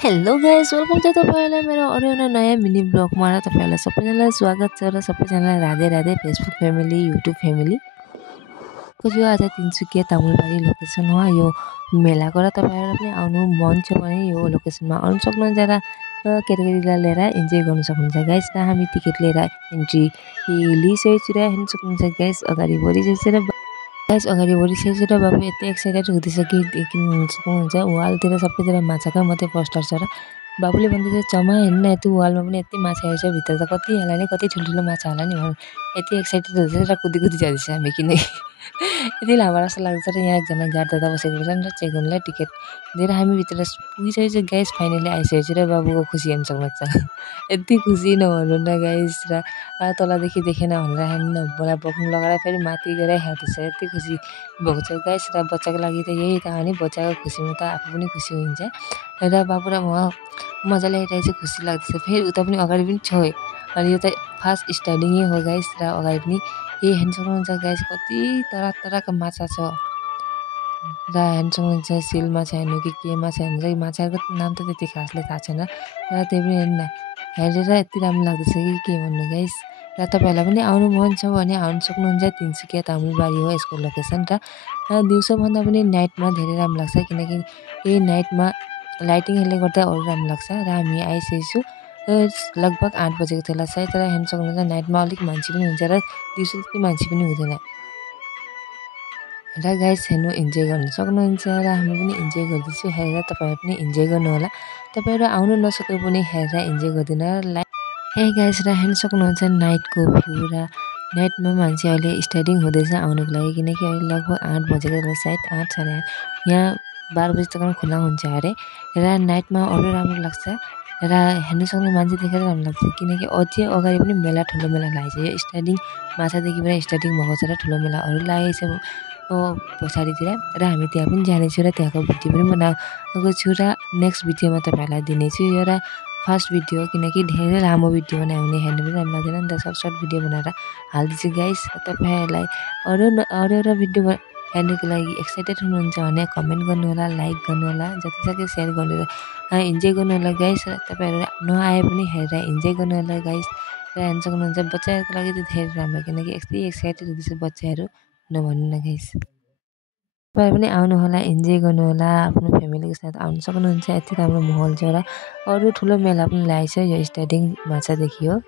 hello guys welcome छ तपाईहरुलाई मेरो अरु एउटा नयाँ मिनी ब्लगमा र तपाईहरुलाई सबैजनालाई स्वागत छ र सबैजनालाई Radhe Radhe Facebook family YouTube family को जो आज तिनसुकिया तामुलबारी लोकेसन हो यो मेलाको र तपाईहरुलाई पनि आउनु मन छ भने यो लोकेसनमा आउन सक्नुहुन्छ र केटाकेटीलाई लिएर इन्जोय गर्न सक्नुहुन्छ गाइस र हामी टिकट लिएर एन्ट्री लिइसकेको छु र हेर्न सक्नुहुन्छ गाइस अगाडि बढिसकेको छ गाइस अगाडि बढिसकेको छ र बाबु यति एक्साइटेड हुँदैछ कि सक्नुहुन्छ वालतिर सबैतिर माछाकै मात्रै पोस्टर छ र बाबुले भन्दैछ चमा हेर्न यति वालमा पनि यति माछा आएछ भित्र त कति होला नि कति ठुल्ठुलो माछा होला नि यति एक्साइटेड हुँदैछ र कुदी कुदी जाँदैछ हामी किनकि यति लामो जस्तो लाग्दैछ र यहाँ एकजना गार्ड दादा बसेको छन् र चेक गर्नलाई टिकट दिएर हामी भित्र पुगिसकेको छ गाइस फाइनली आइसकेको छ र बाबुको खुसी हेर्न सक्नुहुन्छ यति खुसी नभन्नु न गाइस र तलदेखि देखेन भनेर हेर्न बोला बक्नु लगाएर फेरि माथि गएर हेर्दैछ यति खुसी भएको छ गाइस र बच्चाको लागि त यही त हो नि बच्चाको खुसीमा त आफू पनि खुसी हुन्छ र बाबु र म मजाले हेरेर चाहिँ खुसी लाग्दैछ फेरि उता पनि अगाडि पनि छ अनि यो त फास्ट स्टार्टिङै हो गाइस र अगाडि पनि यही हेर्न सक्नुहुन्छ गाइस कति तरहका माछा छ र हेर्न सक्नुहुन्छ सिल माछा हेर्नु कि के माछा हेर्नु चाहिँ माछाहरूको नाम त त्यति खासले थाहा छैन र त्यही पनि हेर्न हेरेर यति राम्रो लाग्दैछ कि के भन्नु गाइस र तपाईहरुलाई पनि आउनु मन छ भने आउन सक्नुहुन्छ तिनसुकिया तामुलबारी हो यसको लोकेसन र दिउँसो भन्दा पनि नाइटमा धेरै राम्रो लाग्छ किनकि यही नाइटमा लाइटिङहरूले गर्दा अरु राम्रो लाग्छ र हामी आइसकेको छु लगभग 8 बजेको थियो होला सायद र हेर्न सक्नुहुन्छ नाइटमा अलिक मान्छे पनि हुन्छ र दिउँसो त्यति मान्छे पनि हुँदैन र गाइस हेर्नु इन्जोय गर्न सक्नुहुन्छ र हामी पनि इन्जोय गर्दैछु हेरेर तपाईहरु पनि इन्जोय गर्नु होला तपाईहरु आउनु नसके पनि हेरेर इन्जोय गर्दिन र हे गाइस र हेर्न सक्नुहुन्छ नाइटको भ्यू र नाइटमा मान्छे अहिले स्टार्टिङ हुँदैछ आउनुको लागि किनकि अहिले लगभग 8 बजेको होला सायद 8 साढे 8 यहाँ 12 बजेसम्म खुला हुन्छ अरे र नाइटमा अरु राम्रो लाग्छ र हेर्न सक्नु मान्छे देखेर राम्रो लाग्छ किनकि अझै अगाडि पनि मेला ठुलो मेला लागेछ यो स्टार्टिङ माछादेखि पनि स्टार्टिङ भएको छ र ठुलो मेलाहरू लागेछ पछाडितिर र हामी त्यहाँ पनि जानेछौँ र त्यहाँको भिडियो पनि बनाएको छु र नेक्स्ट भिडियोमा तपाईहरुलाई दिनेछु यो र फर्स्ट भिडियो किनकि धेरै लामो भिडियो बनायो भने हेर्नु पनि राम्रो लाग्दैन नि त सर्ट भिडियो बनाएर हाल्दैछु गाइस तपाईहरुलाई अरू भिडियो हेर्नुको लागि एक्साइटेड हुनुहुन्छ भने कमेन्ट गर्नु होला लाइक गर्नु होला जतिसक्दो सेयर गर्नु होला इन्जोय गर्नु होला गाइस र तपाईहरु नआए पनि हेरेर इन्जोय गर्नु होला गाइस र हेर्न सक्नुहुन्छ बच्चाहरुको लागि त धेरै राम्रो किनकि यति एक्साइटेड हुँदैछ बच्चाहरु नभन्नु न गाइस तपाईहरु पनि आउनु होला इन्जोय गर्नु होला आफ्नो फ्यामिलीको साथ आउन सक्नुहुन्छ यति राम्रो माहौल छ र अरु ठुलो मेला पनि लागेछ यो स्टार्टिङ माछादेखि हो